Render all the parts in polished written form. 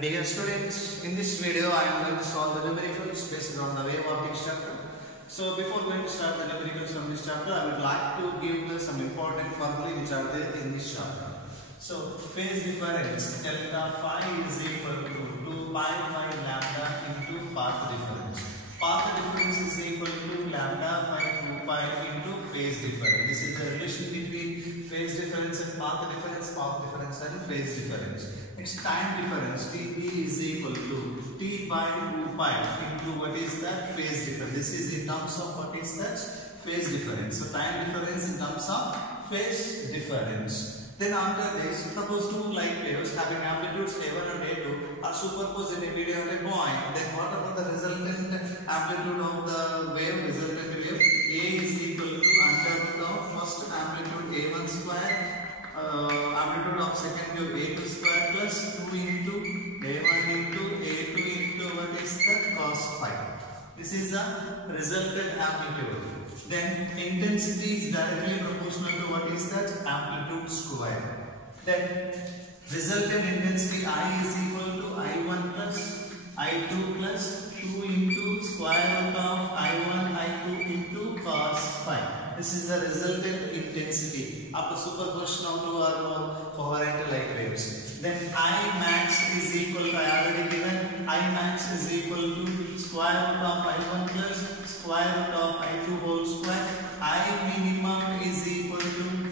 Dear students, in this video I am going to solve the numericals based on the wave optics chapter. So before going to start the numericals from this chapter, I would like to give some important formulae which are there in this chapter. So phase difference delta phi is equal to 2 pi phi lambda into path difference. Path difference is equal to lambda phi 2 pi into phase difference. This is the relation between phase difference and path difference and phase difference. Next, time difference Tb is equal to T by 2 pi into what is that? Phase difference. This is in terms of what is that? Phase difference. So time difference in terms of phase difference. Then after this, suppose two light waves having amplitudes A1 and A2 are superposed in a medium and a point. Then what about the resultant amplitude of the wave? Resultant wave A is equal to under the first amplitude A1 square. Amplitude of second wave A2 square plus 2 into A1 into A2 into what is that? Cos phi. This is the resultant amplitude. Then intensity is directly proportional to what is that? Amplitude square. Then resultant intensity I is equal to I1 plus I2 plus 2 into square root of I1 I2 into cos phi. This is the resultant intensity after superposition of two or more coherent light waves. Then I max is equal to, I already given, I max is equal to square root of I1 plus square root of I2 whole square. I minimum is equal to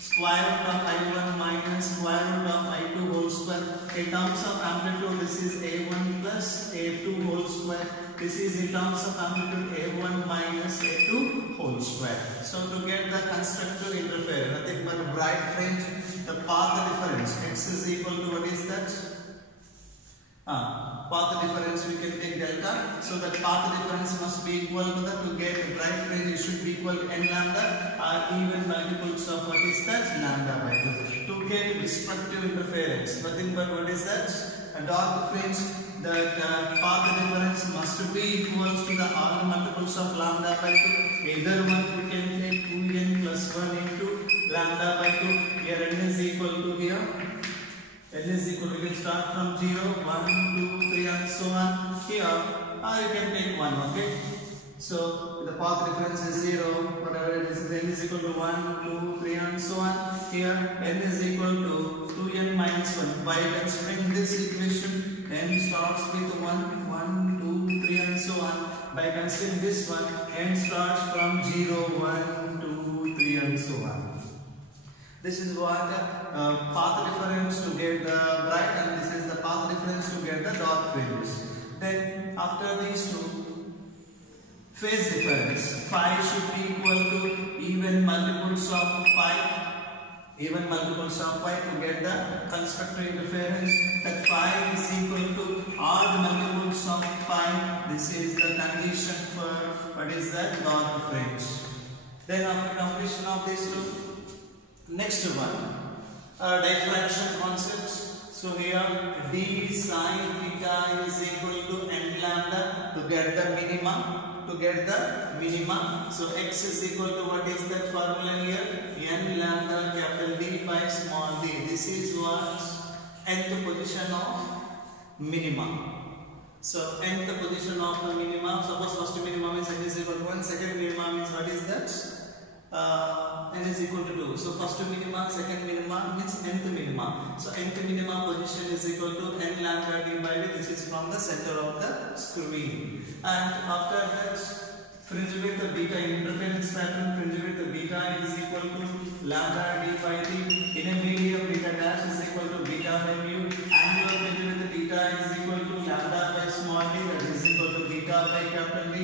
square root of I1 minus square root of I2 whole square. In terms of amplitude, this is A1 plus A2 whole square. This is in terms of amplitude A1 minus A2 whole square. So to get the constructive interference, nothing but bright fringe, the path difference x is equal to what is that? Path difference we can take delta. So that path difference must be equal to that. To get bright fringe, it should be equal to n lambda or even multiples of what is that? Lambda by 2. To get destructive interference, nothing but what is that? A dark fringe. That path difference must be equals to the all multiples of lambda by 2. Either one we can take 2n plus 1 into lambda by 2. Here n is equal to here. N is equal to, we can start from 0, 1, 2, 3 and so on. Here, you can take 1, okay. So the path difference is 0, whatever it is, n is equal to 1, 2, 3 and so on. Here n is equal to 2n minus 1. By considering this equation, n starts with 1, 1, 2, 3 and so on. By considering this one, n starts from 0, 1, 2, 3 and so on. This is what path difference to get the bright, and this is the path difference to get the dark fringes. Then after these two, phase difference, phi should be equal to even multiples of pi. Even multiples of pi to get the constructive interference. That phi is equal to all the multiples of pi. This is the condition for what is that? Dark fringe. Then after completion of this two, next one, diffraction concepts. So here d sin theta is equal to n lambda to get the minimum. So x is equal to what is that formula here? N lambda capital D by small d. This is what? Nth position of minimum. So nth position of the minimum. Suppose first minimum is n is equal to 1. Second minimum is what is that? N is equal to 2. So first minimum, second minimum means nth minimum. So nth minimum position is equal to n lambda d by d. This is from the center of the screen. And after that, fringe with the beta interference pattern, fringe with the beta is equal to lambda d by d. In a medium, beta dash is equal to beta by mu. Angular fringe with the beta is equal to lambda by small d, that is equal to beta by capital D.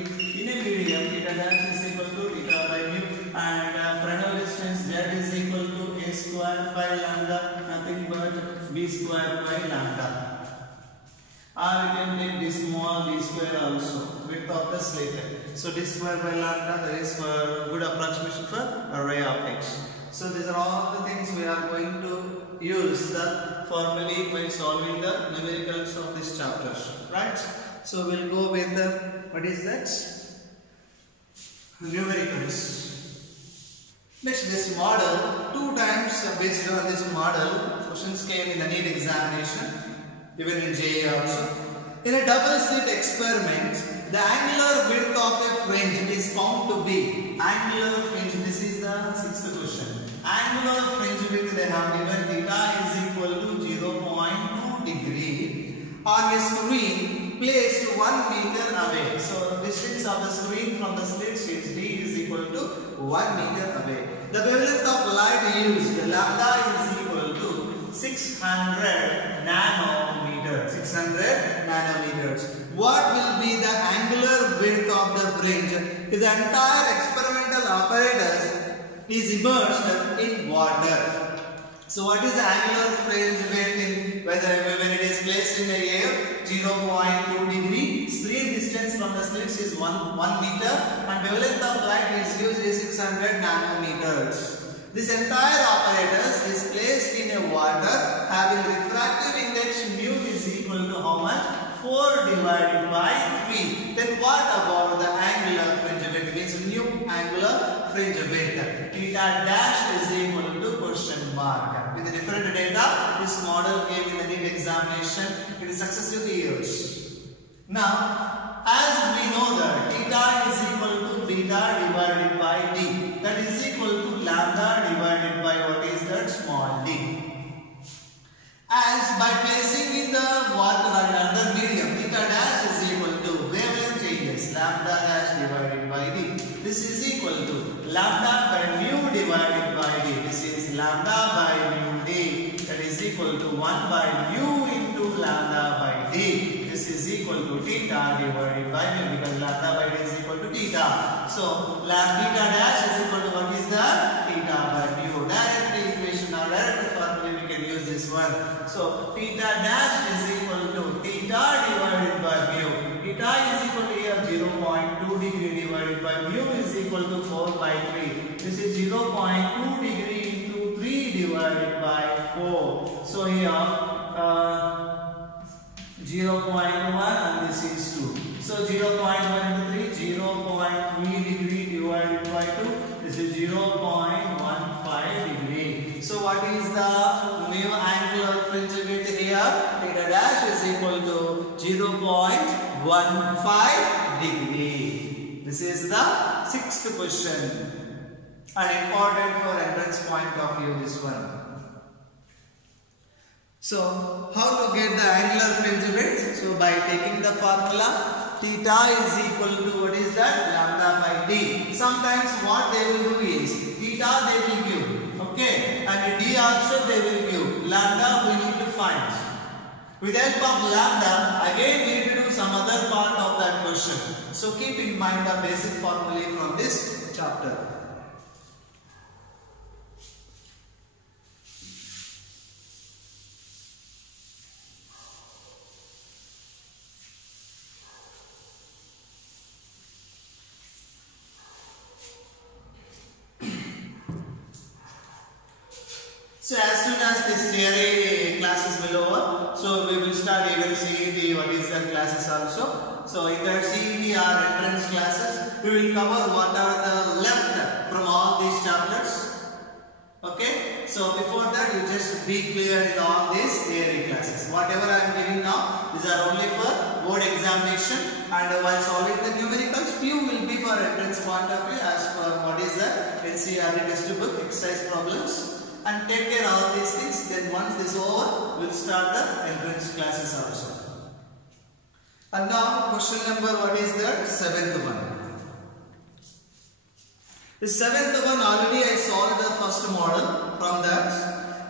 In a medium, beta dash is equal to beta by mu. And Fresnel distance z is equal to a square by lambda, nothing but b square by lambda. Or we can take this small d square also, width of the slit. So d square by lambda, that is for good approximation for array of x. So these are all the things we are going to use the formulae by solving the numericals of this chapter, right? So we'll go with what is that? Numericals. Next, this model, 2 times based on this model, questions came in the NEET examination. even in JEE also. In a double slit experiment, the angular width of a fringe is found to be angular fringe. This is the sixth question. Angular fringe width they have given theta is equal to 0.2 degree on a screen placed 1 meter away. So the distance of the screen from the slit is d is equal to 1 meter away. The wavelength of light used, the lambda is equal to 600 nanometers. 600 nanometers. What will be the angular width of the fringe if the entire experimental apparatus is immersed in water? So what is the angular fringe width in when it is placed in the air? 0.2 degree. Screen distance from the slits is 1 meter and wavelength of light is used is 600 nanometers. This entire apparatus is placed in a water having refractive index mu is equal to how much? 4 divided by 3. Then what about the angular fringe width? Means new angular fringe width. Theta dash is equal to question mark. With the different data, this model came in the NEET examination in successive years. Now, as we know that theta is equal to beta divided by d. That is equal to lambda divided by what is that? Small d. As by placing in the water or another medium, theta dash is equal to wavelength changes, lambda dash divided by d. This is equal to lambda by mu divided by d. This is lambda by mu d. That is equal to 1 by mu into lambda by d. This is equal to theta divided by mu because lambda by d is equal to theta. So theta dash is equal to what is that? Theta by mu. Direct equation or direct formula we can use this one. So theta dash is equal to theta divided by mu. Theta is equal to here 0.2 degree divided by mu is equal to 4 by 3. This is 0.2 degree into 3 divided by 4. So here 0.1 and this is 2. So 0.1 into 3, 0.3 degree divided by 2. This is 0.15 degree. So what is the new angular fringe width here? Theta dash is equal to 0.15 degree. This is the sixth question. And important for entrance point of view, this one. So how to get the angular fringe width? So by taking the formula, theta is equal to what is that? Lambda by d. Sometimes what they will do is theta they will give, okay, and d also they will give. Lambda we need to find. With help of lambda, again we need to do some other part of that question. So keep in mind the basic formulae from this chapter. So as soon as this theory classes will over, so we will start even CET, what is the classes also. So in the CET or entrance classes, we will cover what are the left from all these chapters. Okay, so before that you just be clear in all these theory classes. Whatever I am giving now, these are only for board examination, and while solving the numericals, few will be for entrance point of view as per what is the NCERT textbook exercise problems. And take care of all these things. Then once this is over, we'll start the entrance classes also. And now question number, what is that? Seventh one. The seventh one already I solved the first model. From that,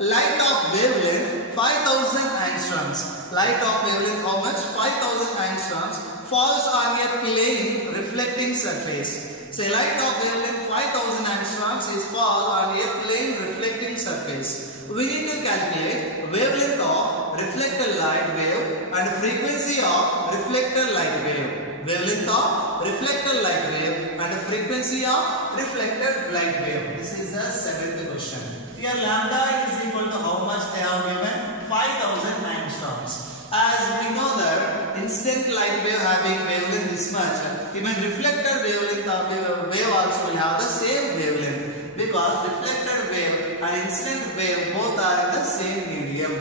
light of wavelength 5000 angstroms. Light of wavelength how much? 5000 angstroms falls on a plane reflecting surface. So light of wavelength 5000 angstroms is fall on a plane reflecting surface. We need to calculate wavelength of reflected light wave and frequency of reflected light wave. Wavelength of reflected light wave and frequency of reflected light wave. This is the seventh question. Here lambda is equal to how much they have given? 5000 angstroms. As we know that incident light wave having wavelength this much, even reflected wavelength of wave also will have the same wavelength, because reflected wave and incident wave both are in the same medium.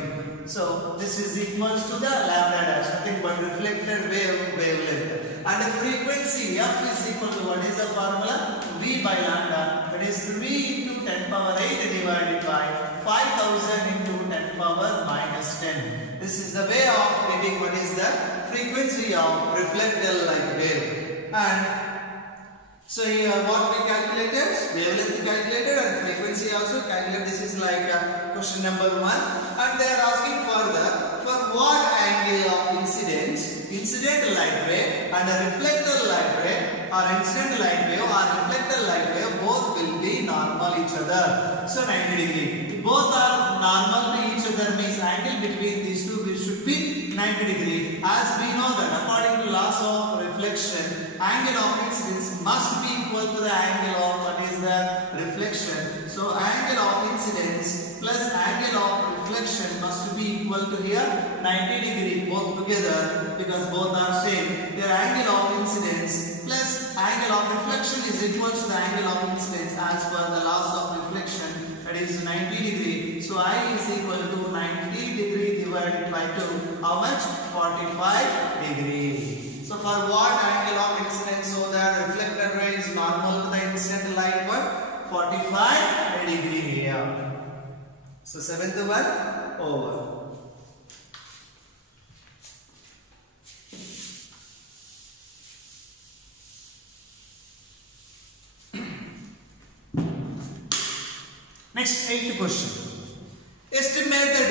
So this is equals to the lambda dash, nothing but reflected wavelength. And the frequency f is equal to, what is the formula? V by lambda, that is 3 into 10 power 8 divided by 5000 into 10 power minus 10. This is the way of getting what is the frequency of reflected light wave. And so here what we calculated, wavelength calculated and frequency also calculated. This is like question number 1, and they are asking for what angle of incident light wave and a reflected light wave, or incident light wave or reflected light wave, both will be normal each other. So 90 degree. If both are normal to each other, means angle between these two should be 90 degree. As we know that according to laws of reflection, angle of incidence must be equal to the angle of what is the reflection. So angle of incidence plus angle of reflection must be equal to here 90 degree both together, because both are same. Their angle of incidence plus angle of reflection is equal to the angle of incidence as per the laws of reflection, that is 90 degree. So I is equal to 90 degree divided by 2. How much? 45 degree. So for what angle of incidence? So the reflected ray is normal to the incident light, but 45 degree here. So 7th one over. Next 8th question. Estimate the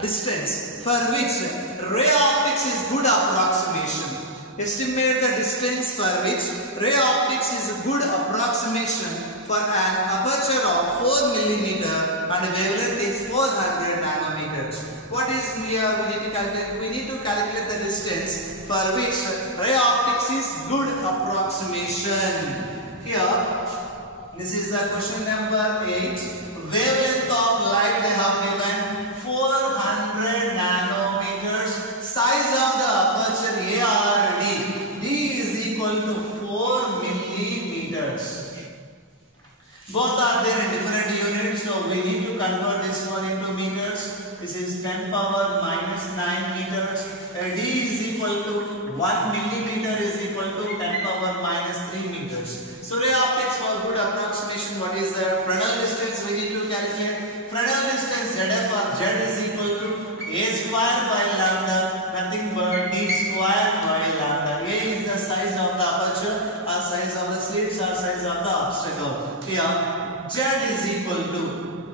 distance for which ray optics is good approximation. Estimate the distance for which ray optics is a good approximation for an aperture of 4 mm and wavelength is 400 nanometers. What is here we need to calculate? We need to calculate the distance for which ray optics is good approximation. Here, this is the question number 8. Wavelength of light they have given 400 nanometers. Size of the aperture AR D. D is equal to 4 millimeters. Both are there in different units, so we need to convert this one into meters. This is 10 power minus 9 meters. D is equal to 1 millimeter is equal to 10 power minus 3 meters. So ray optics for good approximation, what is the Fresnel distance we need to calculate? Fresnel distance ZF or Z is equal to A square by lambda, nothing but D square by lambda. A is the size of the aperture, or size of the slits, or size of the obstacle. Here Z is equal to,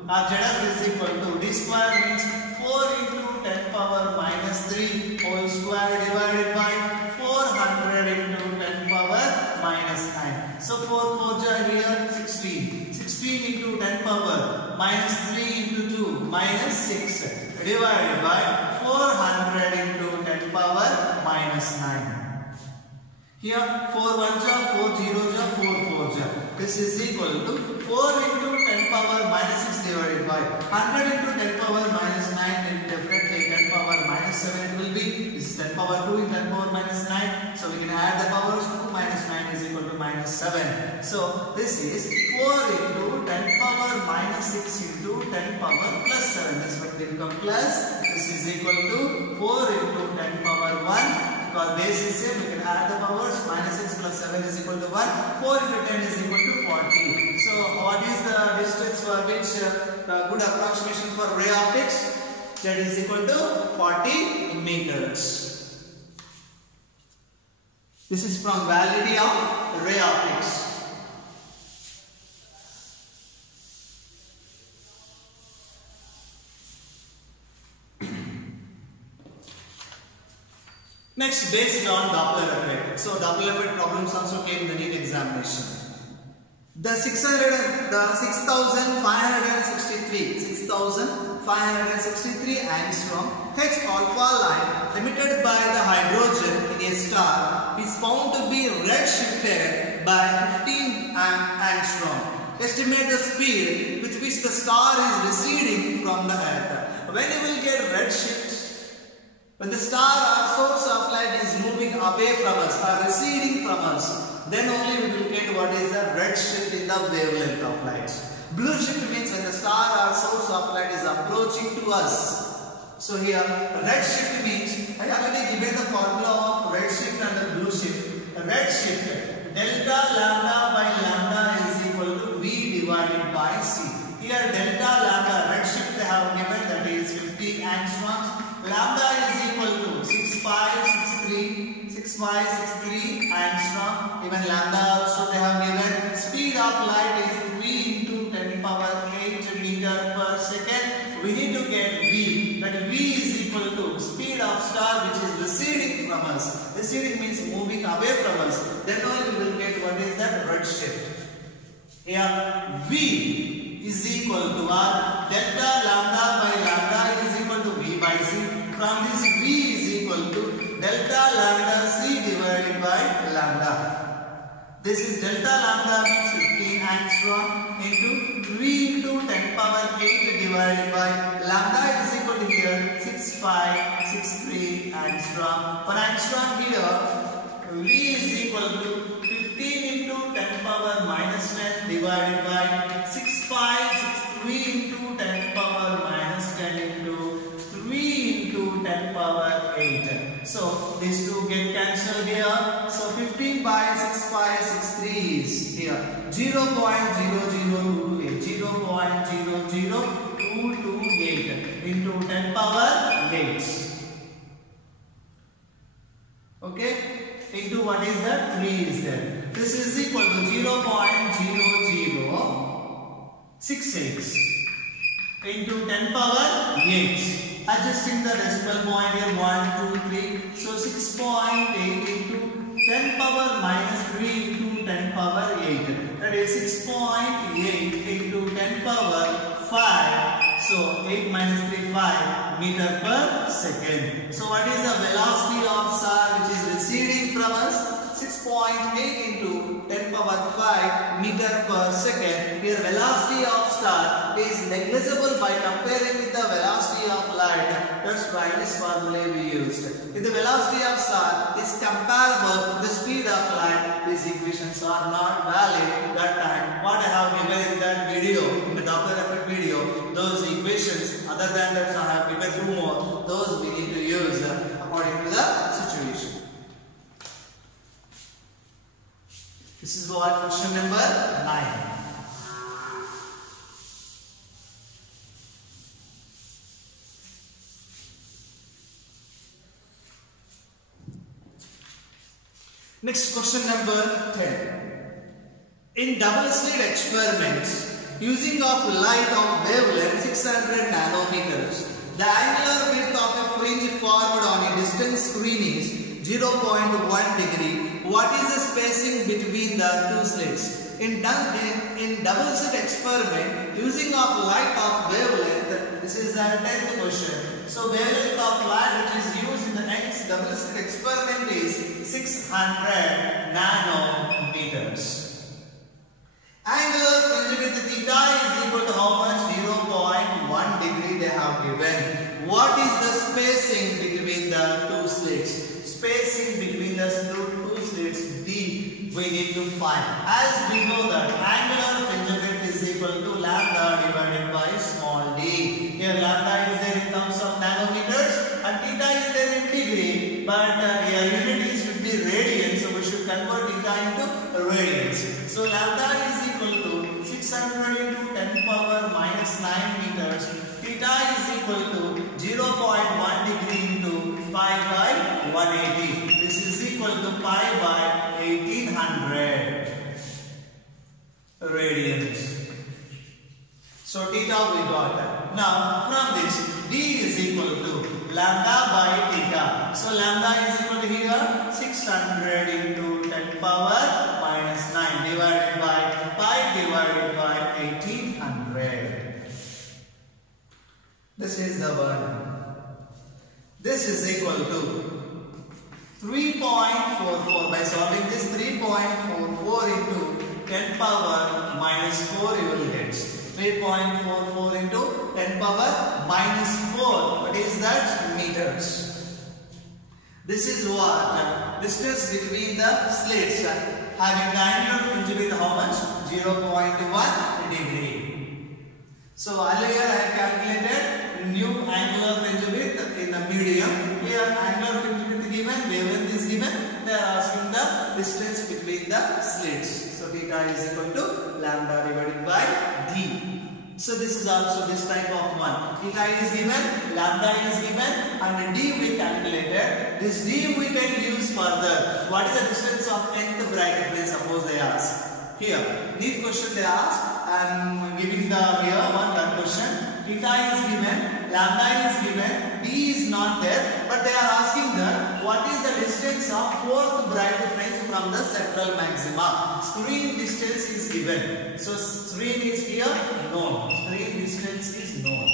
or ZF is equal to, D square means 4 into 10 power minus 3 whole square divided by 400 into 10 power minus 9. So 4 4s are here 16. 16 into 10 power minus 3 into 2 minus 6 divided by 400 into 10 power minus 9. Here 4 1s are 4 0s are 4 4s are. This is equal to 4 into 10 power minus 6 divided by 100 into 10 power minus 9, and definitely 10 power minus 7 it will be. This is 10 power 2 in 10 power minus 9. So we can add the powers. 2 minus 9 is equal to minus 7. So this is 4 into 10 power minus 6 into 10 power plus 7. This one will become plus. This is equal to 4 into 10 power 1. Because base is same, we can add the powers. Minus 6 plus 7 is equal to 1. 4 into 10 is equal to 40. So what is the distance for which good approximation for ray optics? That is equal to 40 meters. This is from validity of ray optics. Next, based on Doppler effect. So Doppler effect problems also came in the NEET examination. The 6,563 angstrom H alpha line emitted by the hydrogen in a star is found to be redshifted by 15 angstrom. Estimate the speed with which the star is receding from the Earth. When you will get redshift, when the star or source of light is moving away from us or receding from us, then only we will get what is the red shift in the wavelength of light. Blue shift means when the star or source of light is approaching to us. So here red shift means, I already given the formula of red shift and the blue shift. Red shift, delta lambda by lambda is equal to V divided by C. Here delta lambda, red shift they have given, that is 50 angstroms. Lambda is equal to 6563 angstrom. Even lambda also they have given. Speed of light is 3 into 10 power 8 meter per second. We need to get V. That V is equal to speed of star which is receding from us. Receding means moving away from us. Then only we will get what is that red shift. Here V is equal to our delta lambda by lambda is equal to V by C. From this V is equal to delta lambda C divided by lambda. This is delta lambda means 15 angstrom into 3 into 10 power 8 divided by lambda is equal to here 6563 angstrom. For angstrom here V is equal to 15 into 10 power minus 10 divided by 6563 into 10 power minus 10 into 3 into 10 power 8. So these two get cancelled here. So 15 by 6563 is here 0.00228. 0.00228 into 10 power 8. Okay, into what is that? 3 is there. This is equal to 0.0068 into 10 power 8. Adjusting the decimal point here 1, 2, 3. So 6.8 into 10 power minus 3 into 10 power 8. That is 6.8 into 10 power 5. So 8 minus 3, 5 meter per second. So what is the velocity of star which is receding from us? 6.8 into 10 power 5 meter per second. Here velocity of star is negligible by comparing with the velocity of light. That's why this formula we used. If the velocity of star is comparable with the speed of light, these equations are not valid that time. What I have given in that video, in the Doppler effect video, those equations, other than that I have given 2 more. Those we need to use according to the situation. This is what question number 9. Next question number 10. In double slit experiments using of light of wavelength 600 nanometers, the angular width of a fringe formed on a distant screen is 0.1 degree. What is the spacing between the two slits? In double slit experiment using of light of wavelength, this is the 10th question. So wavelength of light which is used in the next double slit experiment is 600 nanometers. Angular fringe width theta is equal to how much? 0.1 degree they have given. What is the spacing between the two slits? Spacing between the two slits D we need to find. As we know that angular fringe width is equal to lambda divided by small d. Here lambda is there in terms of nanometers and theta is there in degree, but here unit should be radians, so we should convert theta into radians. So lambda is equal to 600 into 10 power minus 9 meters. Theta is equal to 0.1 degree into pi by 180. This is equal to pi by 1800 radians. So theta we got. Now from this d is equal to lambda by theta. So lambda is equal to here 600 into 10 power minus 9 divided by pi divided by 1800. This is the one. This is equal to 3.44. By solving this 3.44 into 10 power minus 4 you will get. 3.44 into 10 power minus 4. What is that? Meters. This is what? Distance between the slits. having the angular fringe width how much? 0.1 degree. So earlier I have calculated new angular fringe width in the medium. Here angular fringe width given, wavelength is given. They are asking the distance between the slits. So theta is equal to lambda divided by d. So this is also this type of one. Theta is given, lambda is given, and d we calculated. This d we can use further. What is the distance of nth bright fringe? Suppose they ask. Here, neat question they ask. I am giving the here one that question. Theta is given, lambda is given, d is not there, but they are asking that what is the distance of fourth bright fringe from the central maxima? Screen distance is given. So screen is here known. Screen distance is known.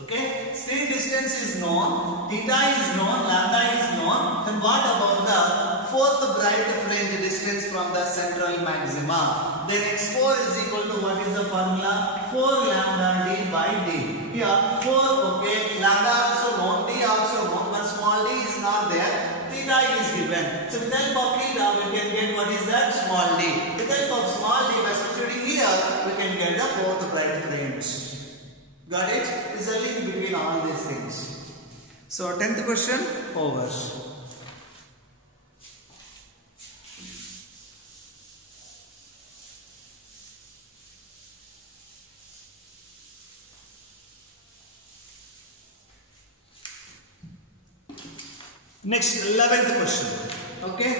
Okay, screen distance is known, theta is known, lambda is known. Then what about the fourth bright fringe distance from the central maxima? Then x4 is equal to what is the formula? 4 lambda d by d. Here 4, okay, lambda also known, d also known, but small d is not there. Theta is given. So with the help of theta we can get what is that? Small d. With the help of small d by substituting here we can get the fourth bright fringe. Got it? Is a link between all these things. So 10th question over. Next 11th question. Okay.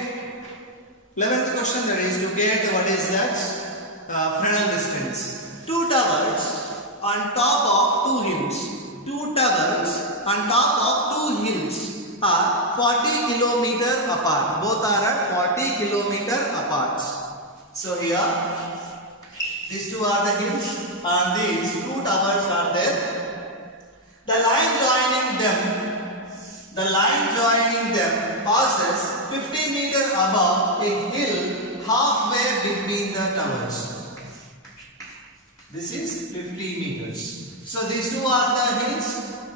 11th question that is to get what is that? Fresnel distance. Two towers on top of two hills. Two towers on top of two hills are 40 kilometers apart. Both are at 40 kilometers apart. So here, these two are the hills and these two towers are there. The line joining them passes 50 meters above a hill halfway between the towers. This is 50 meters. So these two are the hills,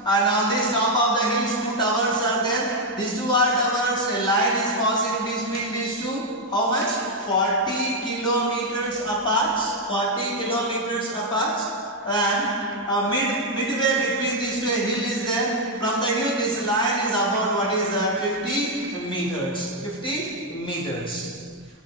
and on this top of the hills two towers are there. These two are towers. A line is passing between these two. How much? 40 kilometers apart. 40 kilometers apart. And midway between these two a hill is there. From the hill this line is about what is that? 50 meters. 50 meters.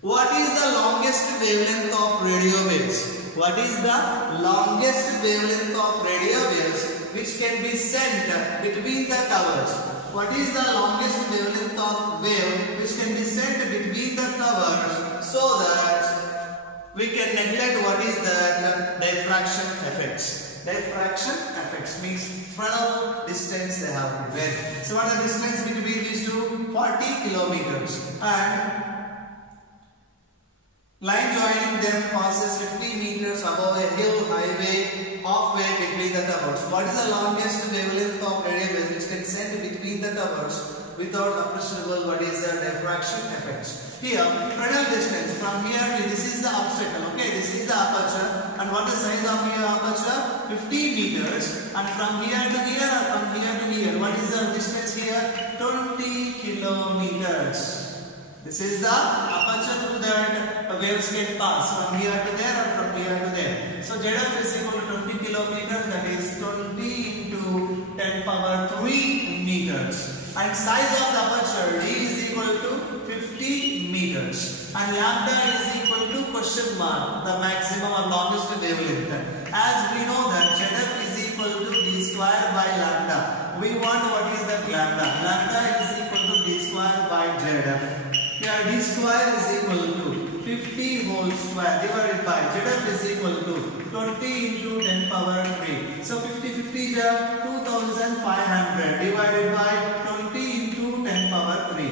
What is the longest wavelength of radio waves? What is the longest wavelength of radio waves which can be sent between the towers? What is the longest wavelength of wave which can be sent between the towers so that we can neglect what is the diffraction effects? Diffraction effects means Fresnel distance they have given. So what is the distance between these two? 40 kilometers. And line joining them passes 50 meters above a hill highway halfway between the towers. What is the longest wavelength of radio waves which can send between the towers without appreciable what is the diffraction effects? Here, Fresnel distance from here to this is the obstacle. Okay, this is the aperture. And what is the size of your aperture? 50 meters. And from here to here or from here to here, what is the distance here? 20 kilometers. This is the aperture through that waves can pass from here to there or from here to there. So ZF is equal to 20 kilometers, that is 20 into 10 power 3 meters. And size of the aperture D is equal to 50 meters. And lambda is equal to question mark, the maximum or longest wavelength. As we know that ZF is equal to D square by lambda. We want what is that lambda? Lambda is equal to D square by ZF. Here D square is equal to 50 whole square divided by ZF is equal to 20 into 10 power 3. So 50 is 2500 divided by 20 into 10 power 3.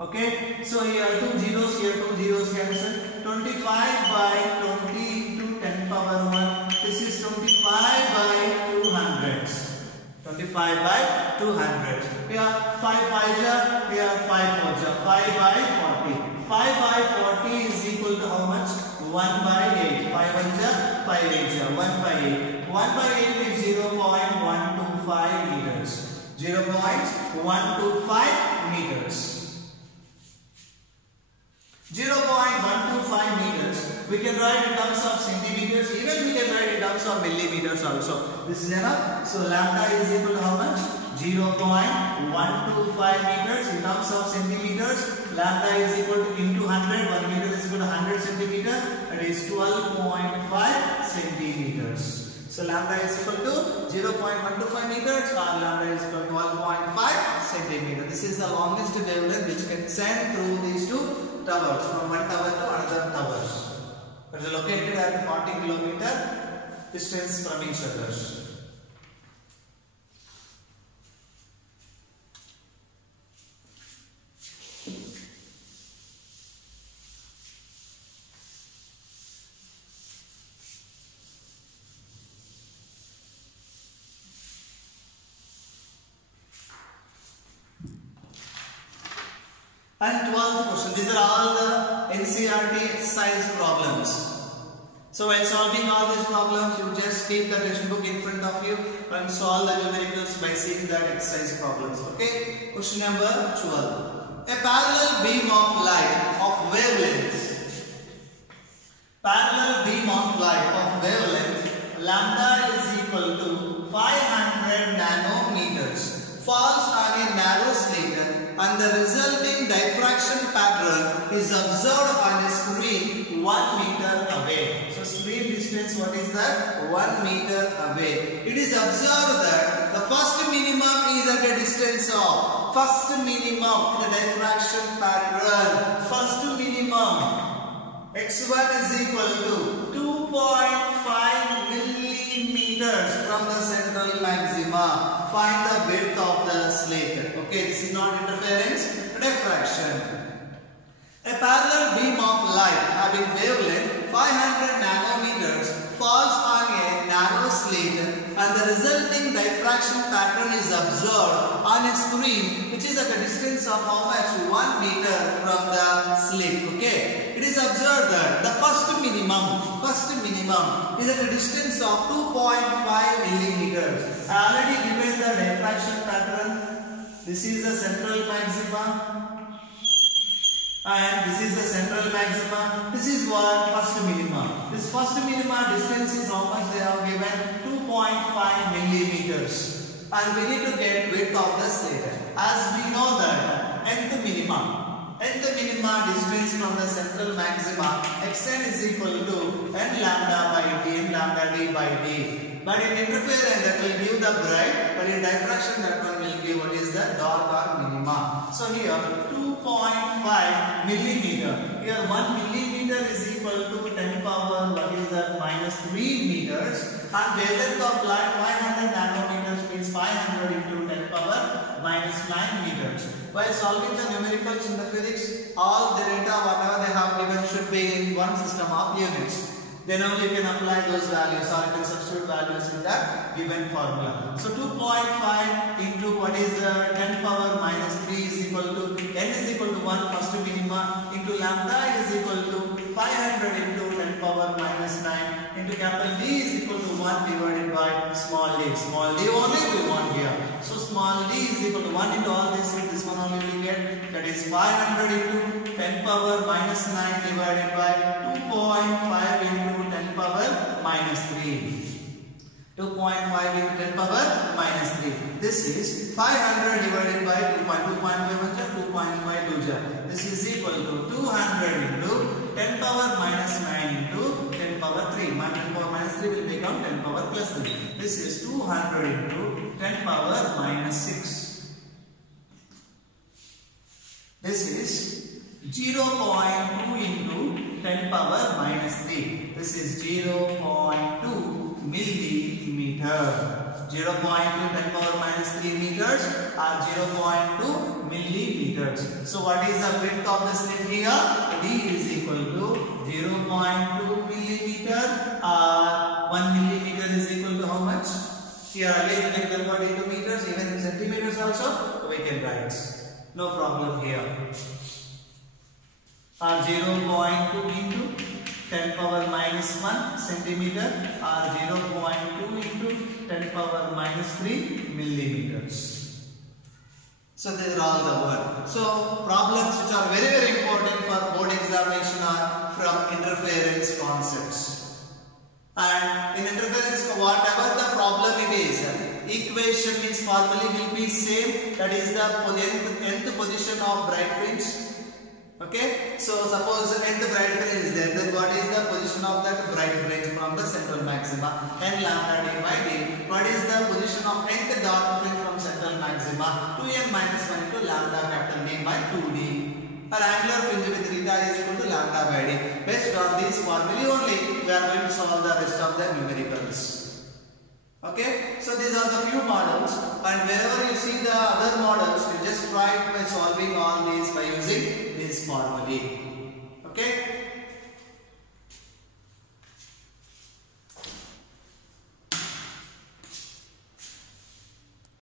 Okay, so here 2 zeros cancel. 25 by 20 into 10 power 1. This is 25 by 200. 25 by 200. Here 5 5 here 5 4 5 by 40. 5 by 40 is equal to how much? 1 by 8. 5 1 5 8 1 by 8. 1 by 8 is 0.125 meters. 0.125 meters. 0.125 meters. We can write in terms of centimeters, even we can write in terms of millimeters also. This is enough. So lambda is equal to how much? 0.125 meters in terms of centimeters. Lambda is equal to into 100. 1 meter is equal to 100 centimeter. That is 12.5 centimeters. So lambda is equal to 0.125 meters or lambda is equal to 12.5 centimeter. This is the longest wavelength which can send through these two towers, from one tower to another towers. It is located at 40 kilometer distance from each other. And 12th question. These are all the NCERT exercise problems. So while solving all these problems, you just keep the textbook in front of you and solve the numericals by seeing the exercise problems. Okay. Question number 12. A parallel beam of light of wavelength. Parallel beam of light of wavelength lambda is equal to 500 nanometers falls on a narrow slit and the resulting diffraction pattern is observed on a screen 1 meter away. So screen distance, what is that? 1 meter away. It is observed that the first minimum is at a distance of first minimum in the diffraction pattern. First minimum x1 is equal to 2.5 millimeters from the central maxima. Find the width of the slit. Okay, this is not interference, diffraction. A parallel beam of light having wavelength 500 nanometers falls on a narrow slit and the resulting diffraction pattern is observed on a screen which is at a distance of how much? 1 meter from the slit. Okay, it is observed that the first minimum is at a distance of 2.5 millimeters. I already given the diffraction pattern. This is the central maxima and this is the central maxima. This is what? First minima. This first minima distance is how much they have given? 2.5 millimeters. And we need to get width of the slit. As we know that nth minima distance from the central maxima xn is equal to n lambda by d, n lambda d by d. But in interference that will give the bright, but in diffraction that one will give what is the dark or minima. So here 2.5 millimeter. Here 1 millimeter is equal to 10 power what is that? Minus 3 meters. And wavelength of light 500 nanometers means 500 into 10 power minus 9 meters. While solving the numericals in the physics, all the data whatever they have given should be in one system of units. Then only you can apply those values or you can substitute values in that given formula. So 2.5 into what is 10 power minus 3 is equal to n is equal to 1 first minima into lambda is equal to 500 into 10 power minus 9 into capital D is equal to 1 divided by small d. Small d only we want here. So small d is equal to 1 into all this one only we get, that is 500 into 10 power minus 9 divided by 2.5 into 10 power minus 3. 2.5 into 10 power minus 3. This is 500 divided by 2.5 2.5 This is equal to 200 into 10 power minus 9 into 10 power 3. 10 power minus 3 will become 10 power plus 3. This is 200 into 10 power minus 6. This is 0.2 into 10 power minus 3. This is 0.2 millimeter. 0.2 10 power minus 3 meters or 0.2 millimeters. So what is the width of the slit here? D is equal to 0.2 millimeter or 1 millimeter is equal to how much? Here again you can convert into meters, even in centimeters also we can write. No problem here. Or 0.2 into 10 power minus 1 centimeter or 0.2 into 10 power minus 3 millimeters. So these are all the work. So problems which are very very important for board examination are from interference concepts. And in interference, whatever the problem it is, equation means formally will be same, that is the nth position of bright fringe. Okay, so suppose nth bright fringe is there, then what is the position of that bright fringe from the central maxima? N lambda d by d. What is the position of nth dark fringe from central maxima? 2n minus 1 into lambda capital D by 2d. Our angular fringe with theta is equal to lambda by d. Based on this formula only, we are going to solve the rest of the numericals. Okay, so these are the few models, and wherever you see the other models, you just try by solving all these by using this formula. Okay.